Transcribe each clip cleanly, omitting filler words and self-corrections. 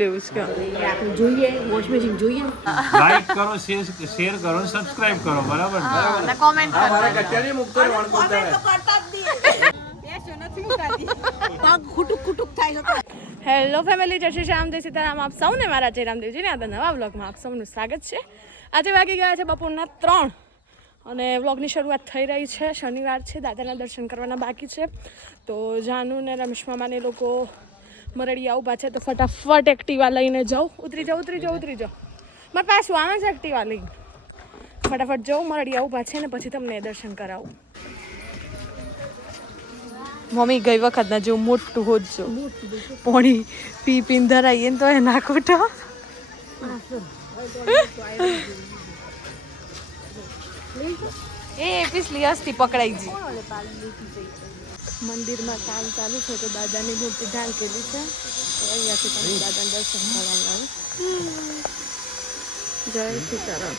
લેવું છે આપણે જોઈએ વોશ મશીન જોઈએ લાઈક કરો શેર કરો સબસ્ક્રાઇબ કરો બરાબર અને કોમેન્ટ કરો હેલો ફેમિલી, જય શ્રી શ્યામ, જય સીતારામ. આપ સૌને મારા જય રામદેવજીને આ નવા વ્લોગમાં આપ સૌનું સ્વાગત છે. આજે વાગી ગયા છે બપોરના 3 અને વ્લોગની શરૂઆત થઈ રહી છે. શનિવાર છે, દાદાના દર્શન કરવાના બાકી છે. તો જાનુ ને રમેશ મામાને લોકો મરડિયા ઊભા છે, તો ફટાફટ એક્ટિવા લઈને જાઉં. ઉતરી જાઓ મારે પાછું આવે છે એક્ટિવા લઈને. ફટાફટ જાઉં, મરડિયા ઊભા છે ને પછી તમને દર્શન કરાવું. મમ્મી ગઈ વખતના જેવું મોટું હોજો પોણી પીને ધરાઈએ ને તો એ નાખું તો એ પિછલી અસ્થિ પકડાઈ ગઈ. મંદિરમાં કામ ચાલુ છે તો દાદાની મૂર્તિ ઢાંકેલી છે, તો અહીંયાથી તમે દાદાના દર્શન કરાવડાવું. જય સીતારામ.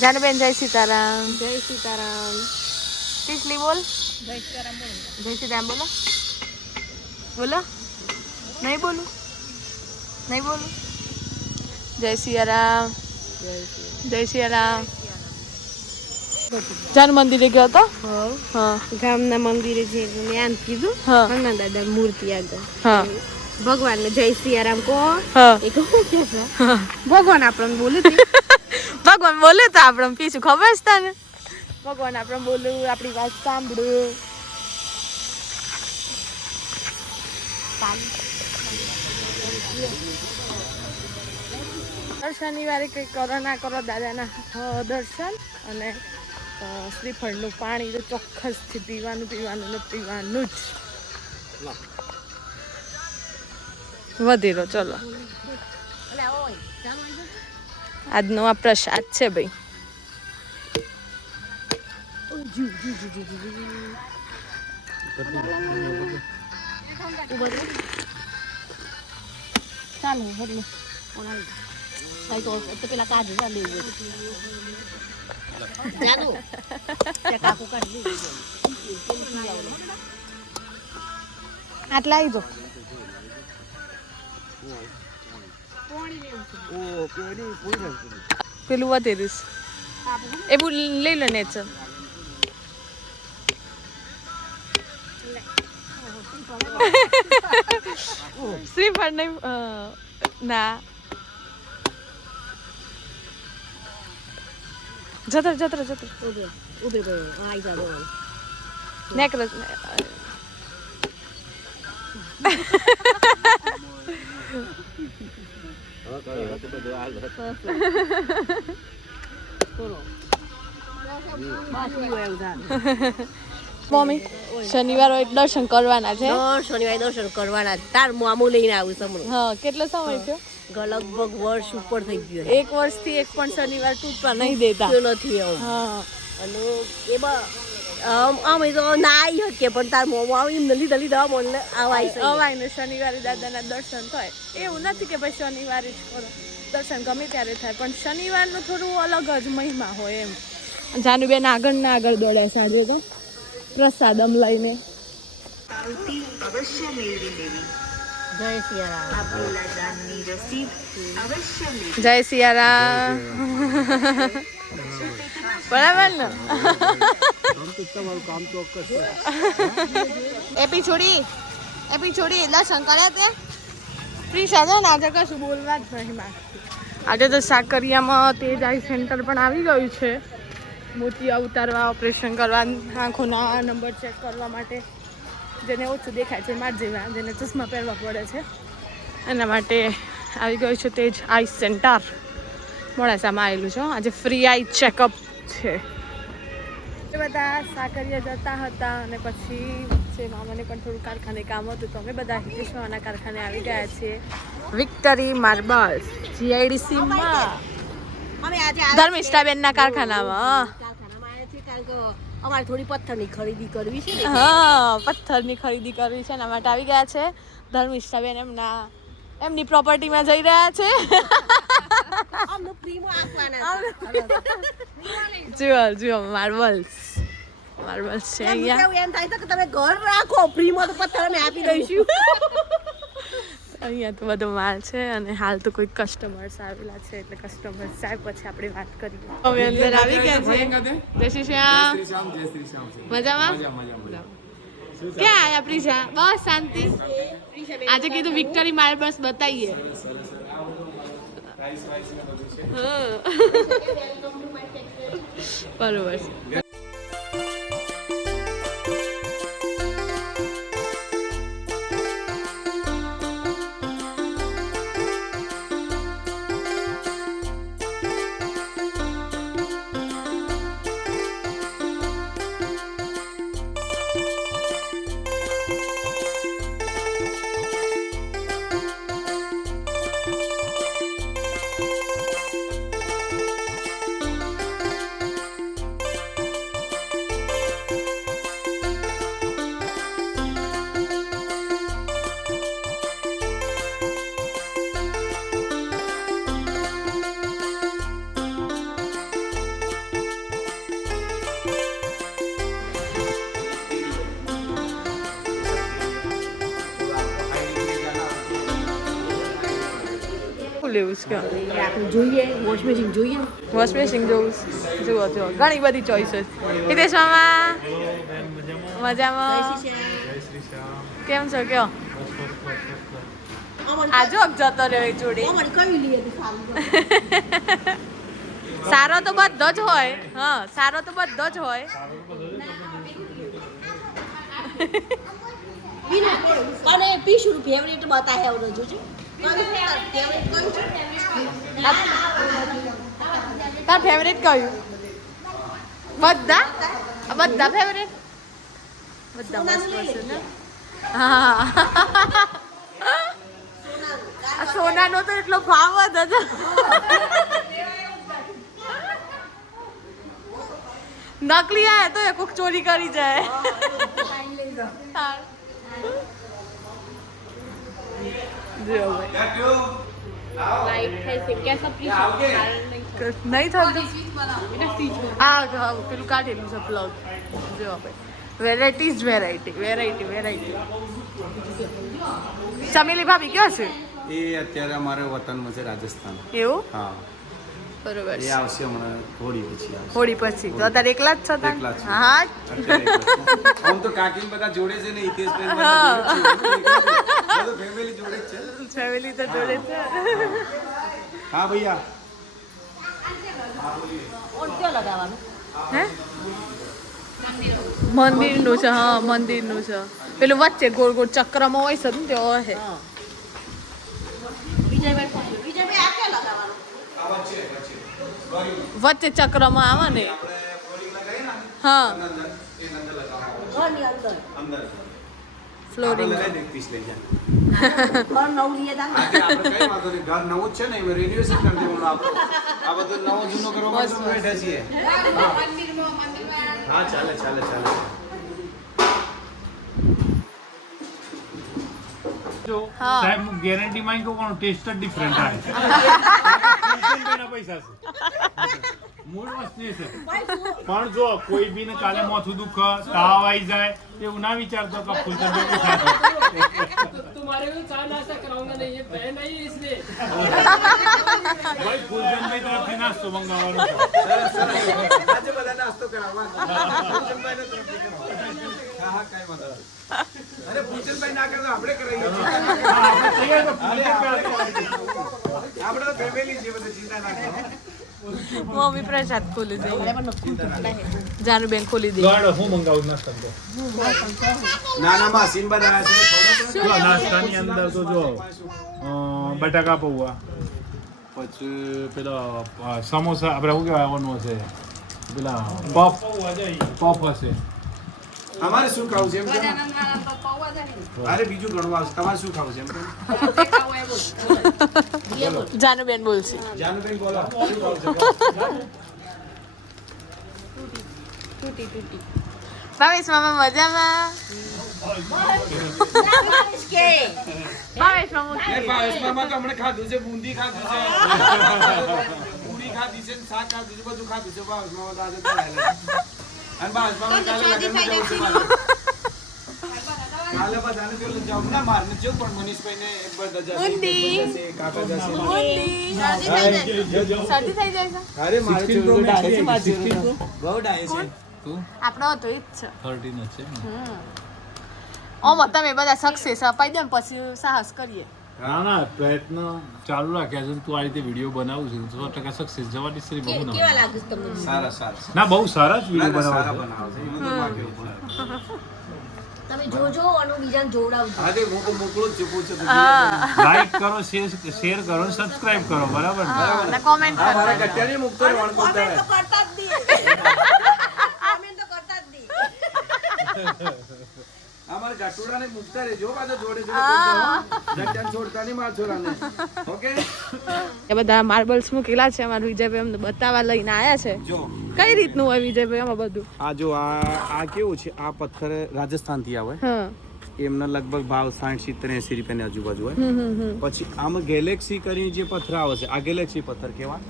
જાનુબેન જય સીતારામ. જય સીતારામ. પિછલી બોલ. જય સીતારામ બોલો. જય સીતારામ બોલો. બોલો. નહીં બોલું. જય સિયારામ. જય સિયારામ. જાન મંદિરે ગયો હતો. હા. ગામના મંદિરે જે જ્ઞાન કીધું હનુમાન દાદા મૂર્તિ આગળ. હા. ભગવાનને જય સિયારામ કહો. હા. એ કહું કે ભગવાન આપણને બોલે ભગવાન બોલે તો આપણે પીછું ખબર છે તને. ભગવાન આપણે બોલું, આપણી વાત સાંભળું. શનિવારે કંઈ કરો ના કરો દાદાના દર્શન અને શ્રીફળનું પાણી તો ચોક્કસથી પીવાનું જ. વધેરો ચલો, આજનો આ પ્રસાદ છે ભાઈ. પેલા કાજુ આટલા આવી જો. પેલું વધેરું એ બું લઈ લો ને. શ્રીફળ નહીં ના જતર નેકરસ મમ્મી શનિવાર દર્શન કરવાના છે. શનિવારે દર્શન કરવાના. તાર મામું લઈને આવું સમરું. હા. કેટલો સમય થયો? લગભગ વર્ષ ઉપર થઈ ગયો. 1 વર્ષથી એક પણ શનિવાર તૂટવા નહીં દેતા નથી આવું. હા. અને એમાં અમે તો ના આવી શકીએ પણ તાર મોમો આવી લીધા મને અવાય ને શનિવારે દાદાના દર્શન થાય. એવું નથી કે ભાઈ શનિવારે જ કરો, દર્શન ગમે ત્યારે થાય, પણ શનિવારનું થોડું અલગ જ મહિમા હોય એમ. જાનુબેન આગળ દોડ્યા સાંજે તો પ્રસાદમ લઈને. જય સિયારામ. બરાબર ને. એપી છોડી દર્શન કર્યા તે પ્રિશા છે ને. આજે કશું બોલવા જ નહીં માંગતી. આજે તો સાકરિયામાં તેજ આઈ સેન્ટર પણ આવી ગયું છે. મોતિયા ઉતારવા, ઓપરેશન કરવા, આંખોના નંબર ચેક કરવા માટે. જેને ઓછું દેખાય છે માર જેવા, જેને ચશ્મા પહેરવા પડે છે એના માટે આવી ગયું છે તેજ આઈ સેન્ટર. મોડાસામાં આવેલું છે. આજે ફ્રી આઈ ચેકઅપ છે. એ બધા સાકરિયા જતા હતા અને પછી વચ્ચે મામાને પણ થોડું કારખાને કામ હતું, તો અમે બધા હિતેશ મામાના કારખાને આવી ગયા છીએ. વિક્ટરી માર્બલ્સ GIDC માં ધર્મિષ્ઠાબેનના કારખાનામાં. કારણ કે અમારે થોડી પથ્થરની ખરીદી કરવી છે ને હા પથ્થરની ખરીદી કરવી છે એના માટે આવી ગયા છે ધર્મિષ્ઠાબેન એમની પ્રોપર્ટીમાં જઈ રહ્યા છે અમને ફ્રીમાં આપવાના જુઓ માર્બલ્સ છે અહીંયા કેવું એમ થાય છે કે તમે ઘર રાખો ફ્રીમાં તો પથ્થર અમે આપી દઈશું અહીંયા તો બધો માલ છે અને હાલ તો કોઈ કસ્ટમર્સ આવેલા છે એટલે કસ્ટમર્સ આવે પછી આપણે વાત કરીએ હવે અંદર આવી ગયા છે જય શ્રી શ્યામ મજામાં ક્યાં આયા પ્રિશા બસ શાંતિ આજે કીધું વિક્ટરી માર્બલ્સ બતાવીએ બરોબર લેવું છે આપણે જોઈએ વોશ મશીન જોઈએ વોશ મશીન જોવું જુઓ ઘણી બધી ચોઈસીસ હિતેશ મામા મજામાં કેમ છો કયો આજો જતો રહ્યો જોડે અમારે કઈ લઈએ તો સારું સારો તો બધો જ હોય હા સારો તો બધો જ હોય અને 20 રૂપિયા ફેવરેટ બતાવે આવડો જોજો તાર ફેવરેટ કયું બધા ફેવરેટ બધા મસ્ત છે ને હા આ સોનાનો તો એટલો ભાવ જ હતો નકલી આયા તો કોક ચોરી કરી જાય નહીં થતું હા પેલું કાઢેલું છે પ્લગ જો વેરાયટી ચમેલી ભાભી ક્યાં છે એ અત્યારે અમારે વતનમાં છે રાજસ્થાન એવું હા બરોબર એ આવશે હમણાં હોળી પછી આવશે હોળી પછી તો અત્યારે એકલા જ છો તાર? એકલા જ છું. હા અત્યારે એકલા છું. આમ તો કાકી બધા જોડે છે ને હિતેશભાઈ બધા જોડે જ છે. બધું ફેમિલી જોડે જ છે ફેમિલી તો જોડે છે હા ભૈયા ઓર ક્યાં લગાવવાનું હે મંદિરનું છે હા મંદિરનું છે પેલું વચ્ચે ગોળ ગોળ ચક્રમાં હોય છે ને તે હોય વિજયભાઈ આ ક્યાં લગાવવાનું વચ્ચે ચક્રમાં આવે ને હા ઘરની અંદર ફ્લોરિંગ આપણે લગાવી દઈએ, પીસ લઈ જાય. ઘર નવું લઈએ તા આજે આપણે કઈ વાંધો નહીં, ઘર નવું જ છે ને એમાં renovation કરી દેવાનું આપણે. આ બધું નવો જૂનો કરવા માટે તો બેઠા છીએ. હા ચાલે જો હા. સાહેબ હું ગેરંટી માં કહું પણ ટેસ્ટ જ ડિફરન્ટ આવે પૈસા છે મૂળ વસ્તુ એ છે પણ જો કોઈ બી ને કાલે માથું દુખ તાવ આવી જાય એવું ના વિચારતો કે ફૂલચંદ સાથે तुम्हारे को चाय नाश्ता कराऊंगा नहीं ये बहन नहीं है इसलिए ભાઈ ફૂલચંદભાઈ તરફથી નાસ્તો મંગાવવાનો છે. આજે બધા નાસ્તો કરાવવા. પૂજનભાઈનો તરફથી કરાવવા. હા, કાંઈ વાંધો નહીં. અરે પૂજનભાઈ ના કરે તો આપણે કરાવીએ. આપણે તો ફેમિલી છે, બધું ચિંતા ના કરો. મમ્મી પ્રસાદ ખોલી દઈએ જાનુબેન ખોલી દઈએ ગળ હું મંગાવું નાસ્તા નાના માસીન બનાવ્યા છે, થોડો જો નાસ્તાની અંદર તો જો બટાકા પૌવા પછી પેલા સમોસા આપણે શું કહેવાય આવવાનું હશે પેલા પફ હશે અમારે શું ખાવું છે એમ કે? અરે બીજું ઘણું આવશે. તમારે શું ખાવું છે એમ કે? જાનુબેન બોલશે જાનુબેન બોલો, શું ખાવું છે? તૂટી તૂટી ભાવેશ મામા મજામાં કે ભાવેશ મામા એ ભાવેશમાં તો હમણાં ખાધું છે, બુંદી ખાધું છે, પૂરી ખાધી છે, શાક ખાધું છે, બધું ખાધું છે ભાવેશમાં તો આજે તો આયેલા. અને ભાવેશમાં કાલે લગ્નમાં જવું છે મારે. કાલે બધાને તો લઈ જાઉં ના મારને જવું પણ મનીષભાઈને એક વાર રજા છે, બુંદી. જશે, કાકા જશે. શરદી થઈ જાય છે અરે મારે જોયું તો ડાયે છે, મારે જોયું તો. બહુ ડાયે છે. આપણો હતો ઈ જ છે 13 છે ઓમ તમે બધા સક્સેસ અપાઈ દે ને પછી સાહસ કરીએ ના ના પ્રયત્ન ચાલુ રાખ્યા છે. તું આ રીતે વિડીયો બનાવું છું 100% સક્સેસ જવાની શ્રી બહુ કેવા ના લાગે છે તમને સારા સારા ના બહુ સારા જ ના, વિડીયો ના, સારા બનાવે છે. બનાવે છે. એમાં તો માગે ઉપર. તમે જોજો અને બીજાને જોવડાવજો હા તે હું તો મોકલું જ છું, પૂછો તો. હા લાઈક કરો શેર કરો અને સબસ્ક્રાઇબ કરો બરાબર ને? અને કોમેન્ટ હા, મારા કરો ગઠિયાની મૂકતો રહેવાનું બોલતા રહે. કરતા જ નહીં કોમેન્ટ તો કરતા જ નહીં આ મારા ગટુડાને મૂકતા રહેજો પાછો જોડે જોડે બોલતા રહો. ગઠિયાને છોડતા નહીં મારા છોરાને. ઓકે એ બધા માર્બલ્સ મૂકેલા છે અમારા વિજયભાઈ અમને બતાવવા લઈને આવ્યા છે જો કઈ રીતનું હોય વિજયભાઈ આમાં બધું આ જો આ કેવું છે, આ પથ્થર રાજસ્થાનથી આવે. હા એમનો લગભગ ભાવ 60, 70, 80 રૂપિયાની આજુબાજુ હોય. પછી આમાં ગેલેક્સી કરીને જે પથ્થર આવે છે, આ ગેલેક્સી પથ્થર કહેવાય.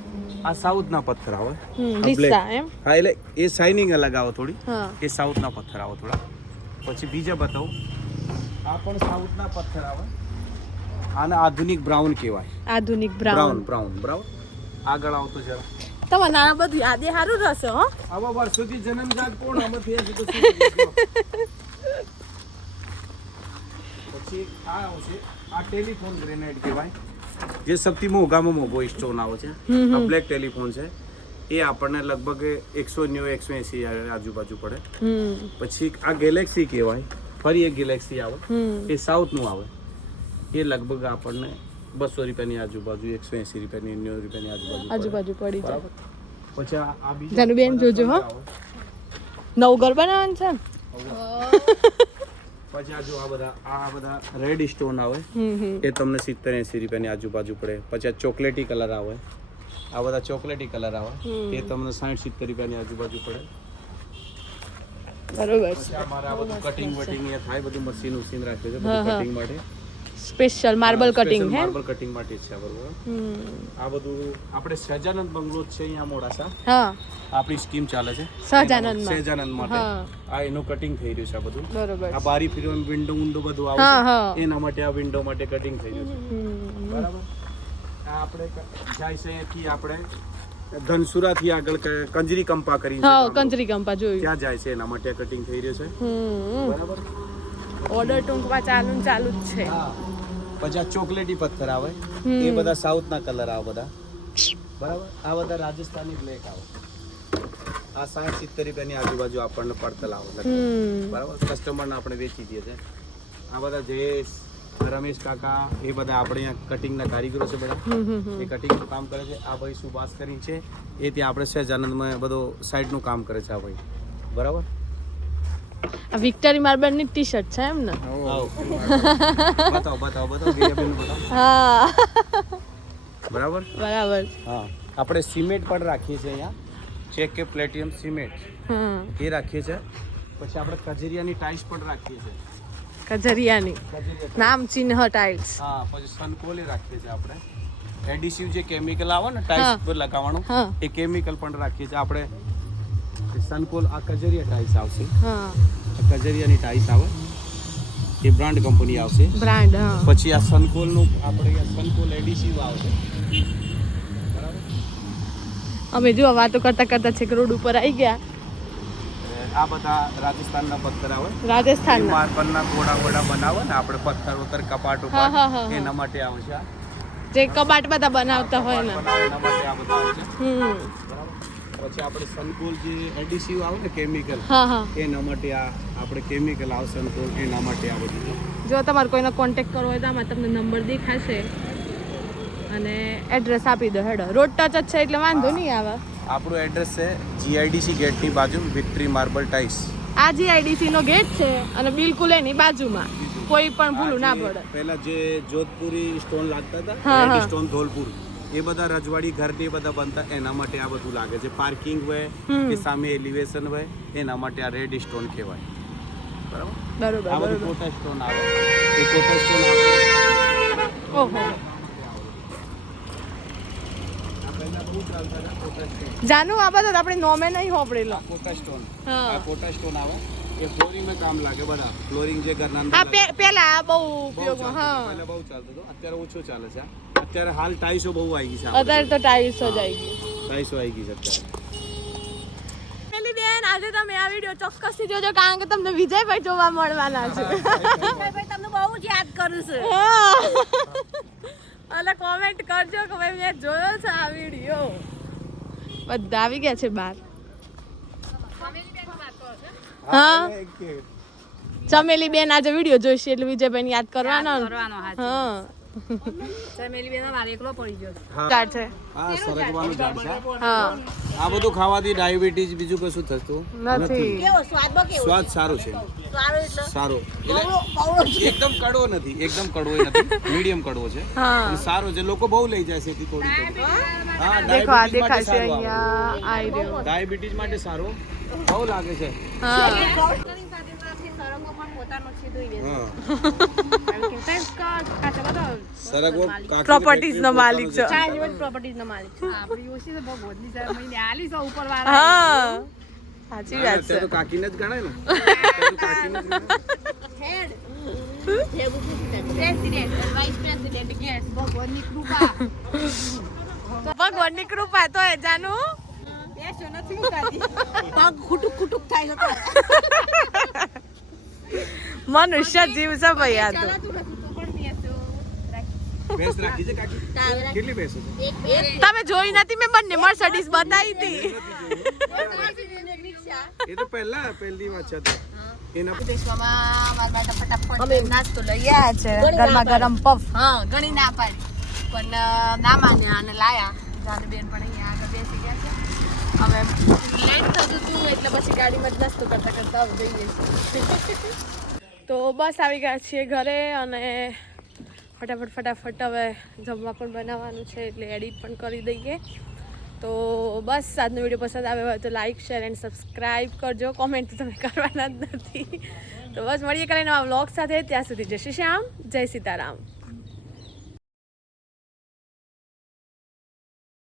આ સાઉથના પથ્થર આવે. આ રીસા black. એમ હા એટલે એ શાઇનિંગ અલગ આવે થોડી. હા એ સાઉથના પથ્થર આવે થોડા. પછી બીજા બતાવું, આ પણ સાઉથના પથ્થર આવે. આને આધુનિક બ્રાઉન કહેવાય. આધુનિક બ્રાઉન બ્રાઉન બ્રાઉન બ્રાઉન આગળ આવતો જરા. તમારે નાના બધું યાદે સારું રહેશે હો આવા વર્ષોથી જન્મજાત કોણ આમાંથી હજી તો શું પછી આ આવશે, આ ટેલિફોન ગ્રેનાઇટ કહેવાય, જે સૌથી મોંઘામાં મોંઘો સ્ટોન આવે છે. આ બ્લેક ટેલિફોન છે. એ આપણને લગભગ 190, 180 આજુબાજુ પડે. પછી આ ગેલેક્સી કહેવાય, ફરી એક ગેલેક્સી આવે. એ સાઉથનું આવે. એ લગભગ આપણને 200 રૂપિયાની આજુબાજુ, 180 રૂપિયાની, 90 રૂપિયાની આજુબાજુ પડે. આજુબાજુ પડી જાય બરાબર. પછી આ બીજું જાનુબેન જોજો હો નવું ઘર બનાવવાનું છે ને પછી આ જો આ બધા રેડ સ્ટોન આવે. એ તમને 70, 80 રૂપિયાની આજુબાજુ પડે. પછી આ ચોકલેટી કલર આવે. આ બધા ચોકલેટી કલર આવે. એ તમને 60, 70 રૂપિયાની આજુબાજુ પડે. બરોબર પછી અમારે આ બધું કટિંગ વટિંગ એ થાય, બધું મશીન ઉસીન રાખ્યું છે બધું કટિંગ માટે. સ્પેશિયલ માર્બલ કટિંગ હે માર્બલ કટિંગ માટે જ છે આ બધું. આ બધું આપણે સહજાનંદ બંગલો છે અહીંયા મોડાસા. હા આપણી સ્કીમ ચાલે છે સહજાનંદમાં. સહજાનંદ માટે. હા. આ એનું કટિંગ થઈ રહ્યું છે આ બધું. બરોબર આ બારી ફિરવાનું વિન્ડો બધું હા, આવે હા. છે. એના માટે આ વિન્ડો માટે કટિંગ થઈ રહ્યું છે. બરાબર. આ આપણે જાય છે અહીંયાથી આપણે ધનસુરાથી આગળ કંજરી કંપા કરી હા કંજરી કંપા જોયું ત્યાં જાય છે, એના માટે કટિંગ થઈ રહ્યું છે. બરાબર. ઓર્ડર ટૂંકમાં ચાલુ ને ચાલુ જ છે હા. પછી આ ચોકલેટી પથ્થર આવે. એ બધા સાઉથના કલર આવે બધા. બરાબર. આ બધા રાજસ્થાની બ્લેક આવે. આ 60, 70 રૂપિયાની આજુબાજુ આપણને પડતલ આવે લગભગ. બરાબર. કસ્ટમરને આપણે વેચી દઈએ છે. આ બધા જયેશ, રમેશ કાકા, એ બધા આપણે અહીંયા કટિંગના કારીગરો છે બધા. એ કટિંગનું કામ કરે છે. આ ભાઈ સુભાષ કરીને છે, એ ત્યાં આપણે સહજાનંદમાં બધો સાઈડનું કામ કરે છે આ ભાઈ. બરાબર. આ વિક્ટરી માર્બલ ની ટી શર્ટ છે એમ ને બતાવો ગિરિયાબેન બતાવો. હા બરાબર. બરાબર હા. આપણે સિમેન્ટ પણ રાખીએ છીએ અહીંયા, ચેક કે પ્લેટિનમ સિમેન્ટ એ રાખીએ છીએ. પછી આપણે કજરિયાની ટાઇલ્સ પણ રાખીએ છીએ. કજરિયાની કજરિયા નામ ચિહ્ન ટાઇલ્સ હા. પછી સનકોલે રાખીએ છીએ આપણે. એડિસિવ જે કેમિકલ આવે ને ટાઇલ્સ પર લગાવવાનું, હા. એ કેમિકલ પણ રાખીએ છીએ આપણે. સનકોલ આ કજરિયા ટાઇલ્સ આવશે. હા આ કજરિયાની ટાઇલ્સ આવે, એ બ્રાન્ડ કંપની આવશે. બ્રાન્ડ હા પછી આ સનકોલનું આપણે સનકોલ એડિસિવ આવશે. અમે જો વાતો કરતા કરતા છેક રોડ ઉપર આવી ગયા. આ બધા રાજસ્થાનના પથ્થર આવે. રાજસ્થાન માર્બલના ગોળા ગોળા બનાવે ને આપણે પથ્થર ઉતર કપાટ ઉપર, હા, હા, હા. એના માટે આવે છે આ. જે કબાટ બધા બનાવતા હોય ને બનાવે એના માટે આ બધા આવે છે. બરાબર. પછી આપણે સનકોલ જે એડિસિવ આવે ને કેમિકલ, હા હા એના માટે આ આપણે કેમિકલ આવે સનકોલ, એના માટે આ બધું. જો તમારે કોઈને કોન્ટેક્ટ કરવો હોય તો આમાં તમને નંબર દેખાશે અને એડ્રેસ આપી દો. હેડો રોડ ટચ જ છે એટલે વાંધો નહીં આવે. આપણું એડ્રેસ છે GIDC ગેટની બાજુ, વિક્ટરી માર્બલ ટાઇલ્સ. આ GIDC નો ગેટ છે અને બિલકુલ એની બાજુમાં કોઈ પણ ભૂલું ના પડે. પહેલા જે જોધપુરી સ્ટોન લાગતા હતા, હા, રેડ હા. સ્ટોન ધોલપુર, એ બધા રજવાડી ઘર ને બધા બનતા એના માટે આ બધું લાગે છે. પાર્કિંગ હોય કે સામે એલિવેશન હોય એના માટે આ રેડ સ્ટોન કહેવાય. બરાબર. આ બધું કોટા સ્ટોન આવે. એ કોટા સ્ટોન આવે. ઓહો જાનું આ બધું આપણે નોમે નહીં હોપડેલો. Quota stone. હા. આ કોટા સ્ટોન આવે એ ફ્લોરિંગ માં કામ લાગે. બધા ફ્લોરિંગ જે ઘરના અંદર આ લાગે. પેલા બહુ બહુ ઉપયોગમાં. ચાલતું હતું. હા પહેલા બહુ ચાલતું હતું. અત્યારે ઓછો ચાલે છે. અત્યારે હાલ ટાઈસો બહુ આવી ગઈ છે. અત્યારે તો ટાઈલ્સો જ આવી ગઈ. ટાઈસો આવી ગઈ છે અત્યારે. પેલી બેન આજે તમે આ વિડિયો ચોક્કસથી જોજો કારણ કે તમને વિજયભાઈ જોવા મળવાના છે. ભાઈ તમને બહુ જ યાદ કરું છું. અને કોમેન્ટ કરજો કે ભાઈ મેં જોયો છે આ વિડિયો. બધા આવી ગયા છે બહાર. હા ચમેલી બેન આજે વિડિયો જોઈશે એટલે વિજયભાઈને યાદ કરવાનો ને. હા ચમેલી બેનો મારે એકલો પડી ગયો. ઝાડ છે. હા સરગવાનું ઝાડ છે. હા આ બધું ખાવાથી ડાયાબિટીસ બીજું કશું થતું નથી. કેવો સ્વાદમાં કેવો સ્વાદ સારો છે. સારો એટલે સારો કવળો છે. એકદમ કડવો નથી. એકદમ કડવો નથી. મીડિયમ કડવો છે. હા અને સારો છે. લોકો બહુ લઈ જાય છે એથી થોડી થોડી. હા દેખો આ ડાયાબિટીસ માટે દેખાય છે સારું આવે. અહીંયા આઈ રહ્યો. ડાયાબિટીસ માટે સારો બહુ લાગે છે. હા સરગવો Properties નો માલિક છે. પ્રોપર્ટીઝ નો માલિક છે. હા સાચી વાત છે. તો કાકીને જ ગણાય ને. અત્યારે તો કાકીને જ ગણાય. હેડ પ્રેસિડેન્ટ વાઇસ પ્રેસિડેન્ટ ગેસ ભગવાનની કૃપા. ભગવાનની કૃપા તો એ જાનું પગ ખુટુક ખુટુક થાય છે. મનુષ્ય જીવ છે ભાઈ આ તો. ભેંસ રાખી છે કાકી? કેટલી ભેંસો છે? તમે જોઈ નથી મેં બંને મર્સિડીઝ બતાવી હતી. એ તો પહેલી વાત છે તો. એના અમે નાસ્તો લઈ આવ્યા છે ગરમા ગરમ પફ. હા ઘણી ના પાડી પણ ના માન્યા અને લાયા. જાને બેન પણ અહીંયા આગળ બેસી ગયા છે. હવે લેટ થતું હતું એટલે પછી ગાડીમાં જ નાસ્તો કરતા કરતા જઈએ છીએ. તો બસ આવી ગયા છીએ ઘરે અને ફટાફટ હવે જમવા પણ બનાવવાનું છે એટલે એડિટ પણ કરી દઈએ. તો બસ આજનો વિડીયો પસંદ આવ્યો હોય તો લાઈક શેર એન્ડ સબસ્ક્રાઈબ કરજો. કોમેન્ટ તમે કરવાના જ નથી. તો બસ મળીએ કાલે નવા વ્લોગ સાથે. ત્યાં સુધી જય શ્રી શ્યામ, જય સીતારામ.